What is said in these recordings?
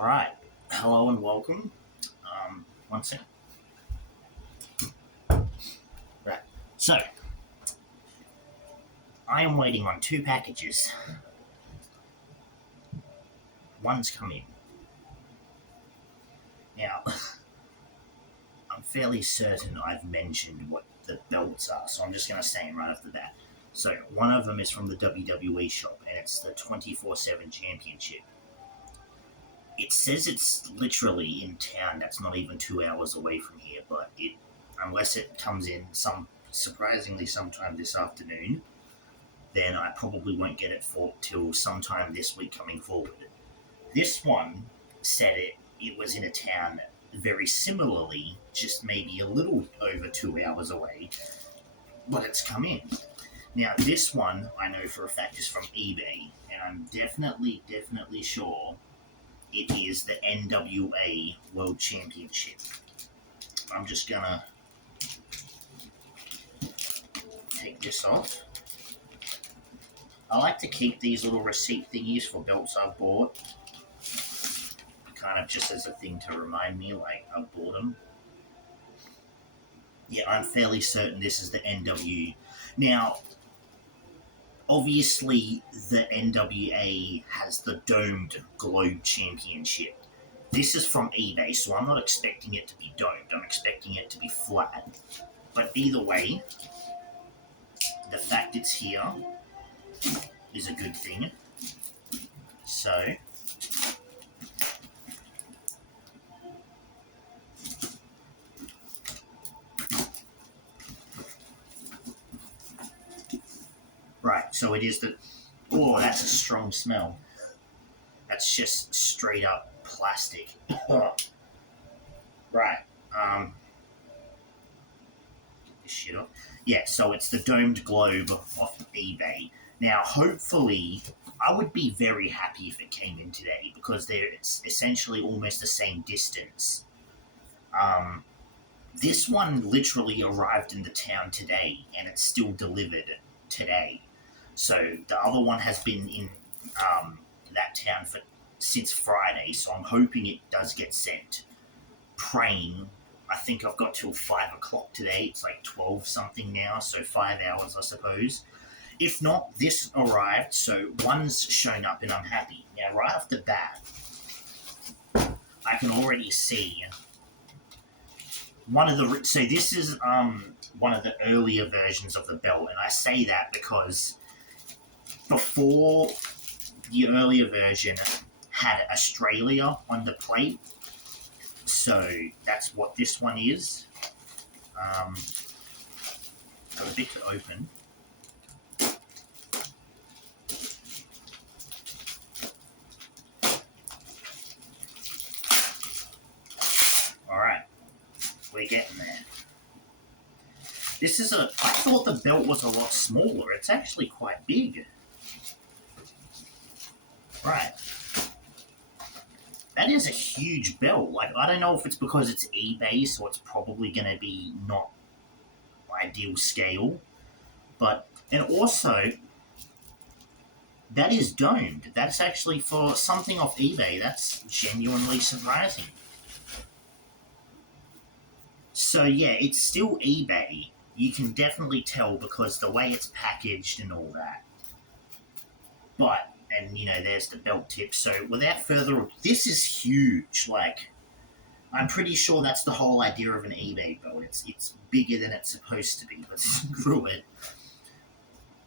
All right. Hello and welcome. One second. Right. So, I am waiting on two packages. One's come in. Now, I'm fairly certain I've mentioned what the belts are, so I'm just going to say them right off the bat. So, one of them is from the WWE shop, and it's the 24/7 Championship. It says it's literally in town. That's not even 2 hours away from here, but unless it comes in surprisingly sometime this afternoon, then I probably won't get it till sometime this week coming forward. This one said it was in a town very similarly, just maybe a little over 2 hours away, but it's come in. Now, this one I know for a fact is from eBay, and I'm definitely sure it is the NWA World Championship. I'm just gonna take this off. I like to keep these little receipt thingies for belts I've bought, kind of just as a thing to remind me, like, I've bought them. Yeah, I'm fairly certain this is the NW. Now, obviously, the NWA has the domed Globe Championship. This is from eBay, so I'm not expecting it to be domed. I'm expecting it to be flat. But either way, the fact it's here is a good thing. So, right, so it is the... Oh, that's a strong smell. That's just straight up plastic. Right. Get this shit off. Yeah, so it's the domed globe off eBay. Now, hopefully, I would be very happy if it came in today because it's essentially almost the same distance. This one literally arrived in the town today, and it's still delivered today. So the other one has been in that town since Friday, so I'm hoping it does get sent. Praying. I think I've got till 5 o'clock today. It's like 12 something now, so 5 hours, I suppose. If not, this arrived, so one's shown up and I'm happy. Now, right off the bat, I can already see so this is one of the earlier versions of the belt, and I say that because before the earlier version had Australia on the plate, so that's what this one is. Got a bit to open. Alright, we're getting there. I thought the belt was a lot smaller. It's actually quite big. Right. That is a huge belt. Like, I don't know if it's because it's eBay, so it's probably going to be not ideal scale. And also, that is domed. That's actually for something off eBay. That's genuinely surprising. So yeah, it's still eBay. You can definitely tell because the way it's packaged and all that. And there's the belt tip. So without further ado, this is huge. Like, I'm pretty sure that's the whole idea of an eBay belt. It's bigger than it's supposed to be, but screw it.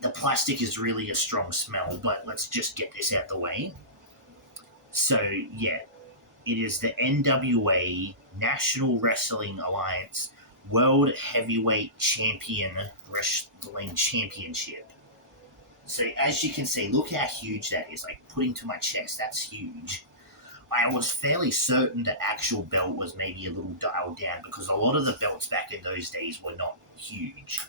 The plastic is really a strong smell, but let's just get this out the way. So yeah, it is the NWA National Wrestling Alliance World Heavyweight Champion Wrestling Championship. So as you can see, look how huge that is. Like, putting to my chest, that's huge. I was fairly certain the actual belt was maybe a little dialed down because a lot of the belts back in those days were not huge.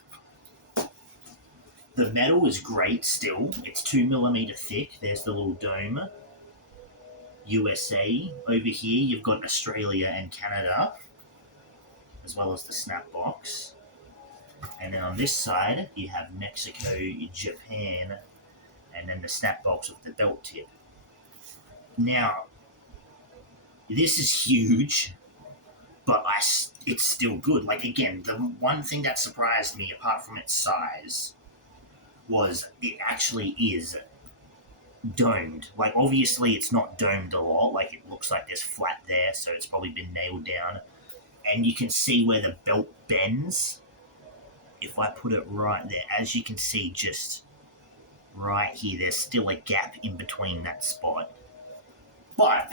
The metal is great still. It's 2mm thick. There's the little dome. USA. Over here, you've got Australia and Canada, as well as the snap box. And then on this side, you have Mexico, Japan, and then the snap box with the belt tip. Now, This is huge, but it's still good. Like, again, the one thing that surprised me, apart from its size, was it actually is domed. Like, obviously, it's not domed a lot. Like, it looks like there's flat there, so it's probably been nailed down. And you can see where the belt bends. If I put it right there, as you can see, just right here, there's still a gap in between that spot. But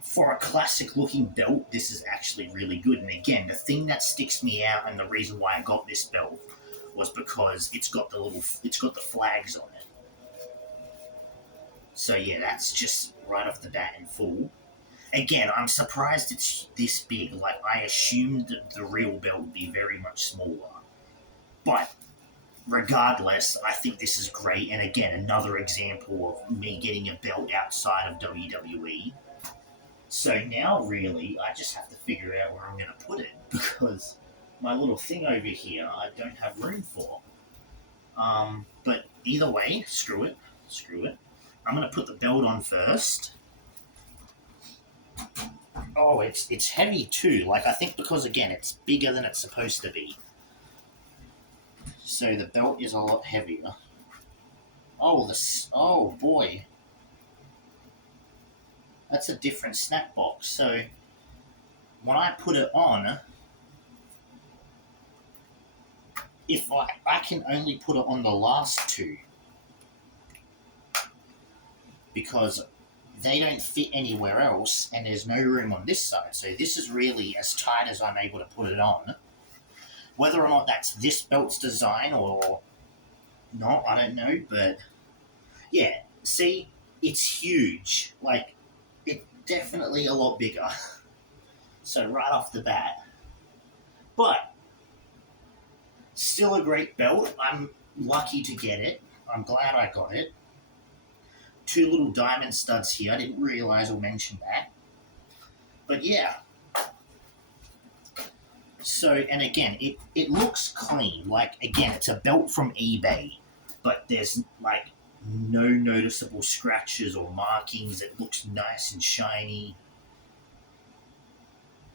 for a classic looking belt, this is actually really good. And again, the thing that sticks me out and the reason why I got this belt was because it's got the flags on it. So yeah, that's just right off the bat in full. Again, I'm surprised it's this big. Like, I assumed the real belt would be very much smaller. But regardless, I think this is great. And again, another example of me getting a belt outside of WWE. So now, really, I just have to figure out where I'm going to put it because my little thing over here, I don't have room for. But either way, screw it. I'm going to put the belt on first. Oh, it's heavy too. Like, I think because, again, it's bigger than it's supposed to be. So the belt is a lot heavier. Oh boy. That's a different snap box. So when I put it on, if I can only put it on the last two because they don't fit anywhere else and there's no room on this side. So this is really as tight as I'm able to put it on. Whether or not that's this belt's design or not, I don't know. But yeah, see, it's huge. Like, it's definitely a lot bigger. So right off the bat. But still a great belt. I'm lucky to get it. I'm glad I got it. 2 little diamond studs here. I didn't realize or mention that. But yeah. So, and again, it looks clean. Like, again, it's a belt from eBay. But there's, like, no noticeable scratches or markings. It looks nice and shiny.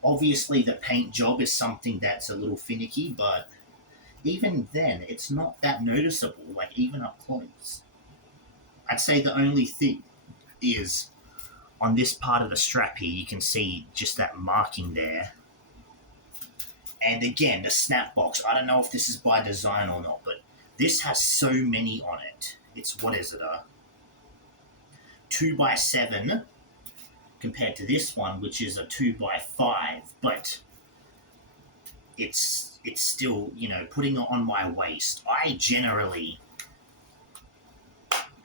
Obviously, the paint job is something that's a little finicky, but even then, it's not that noticeable, like, even up close. I'd say the only thing is on this part of the strap here, you can see just that marking there. And again, the snap box, I don't know if this is by design or not, but this has so many on it. It's, what is it, a 2x7 compared to this one, which is a 2x5, but it's still, putting it on my waist. I generally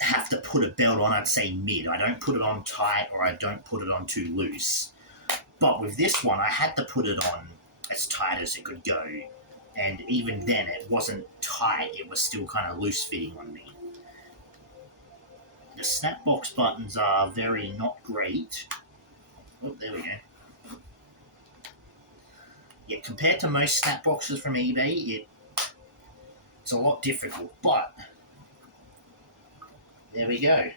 have to put a belt on, I'd say mid. I don't put it on tight or I don't put it on too loose. But with this one, I had to put it on as tight as it could go. And even then, it wasn't tight. It was still kind of loose fitting on me. The snap box buttons are very not great. Oh, there we go. Yeah, compared to most snap boxes from eBay, it's a lot difficult, but there we go.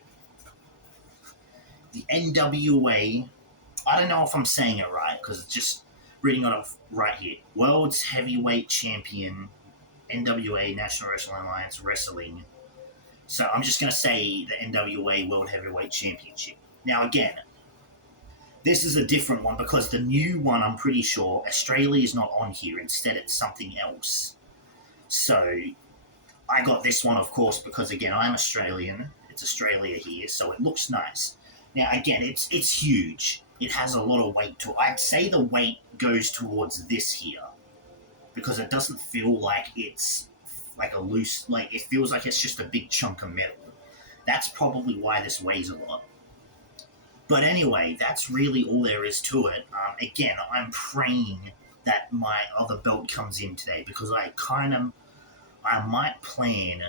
The NWA, I don't know if I'm saying it right, because it's just reading it off right here. World's Heavyweight Champion, NWA, National Wrestling Alliance Wrestling. So I'm just going to say the NWA World Heavyweight Championship. Now again, this is a different one because the new one, I'm pretty sure, Australia is not on here. Instead, it's something else. So I got this one, of course, because again, I'm Australian. It's Australia here, so it looks nice. Now, again, it's huge. It has a lot of weight to it. I'd say the weight goes towards this here because it doesn't feel like it's like a loose, like it feels like it's just a big chunk of metal. That's probably why this weighs a lot. But anyway, that's really all there is to it. Again, I'm praying that my other belt comes in today because I might plan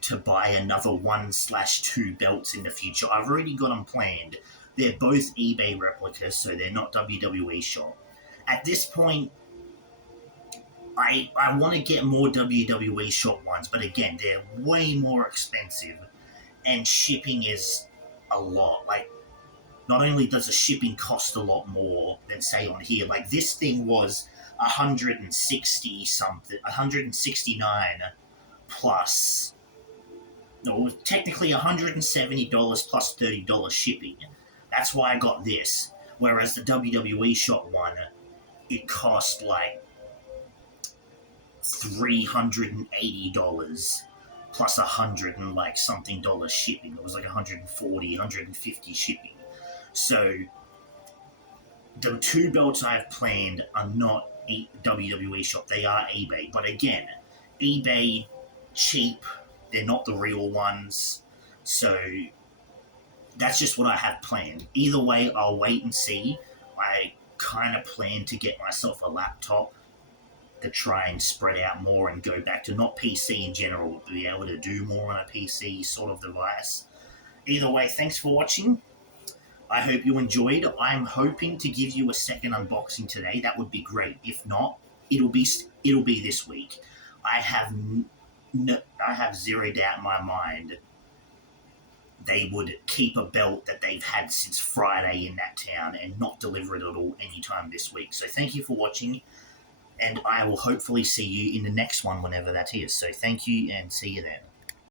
to buy another 1/2 belts in the future. I've already got them planned. They're both eBay replicas, so they're not WWE shop. At this point, I want to get more WWE shop ones, but again, they're way more expensive, and shipping is a lot. Like, not only does the shipping cost a lot more than say on here, like this thing was 160 something, 169 plus, no, it was technically $170 plus $30 shipping. That's why I got this. Whereas the WWE shop one, it cost like $380 plus 100 and like something dollars shipping. It was like 140, 150 shipping. So the two belts I have planned are not WWE shop. They are eBay. But again, eBay cheap. They're not the real ones. So that's just what I have planned. Either way, I'll wait and see. I kind of plan to get myself a laptop to try and spread out more and go back to not PC in general, but be able to do more on a PC sort of device. Either way, thanks for watching. I hope you enjoyed. I'm hoping to give you a second unboxing today. That would be great. If not, it'll be this week. I have zero doubt in my mind they would keep a belt that they've had since Friday in that town and not deliver it at all anytime this week. So thank you for watching, and I will hopefully see you in the next one whenever that is. So thank you and see you then.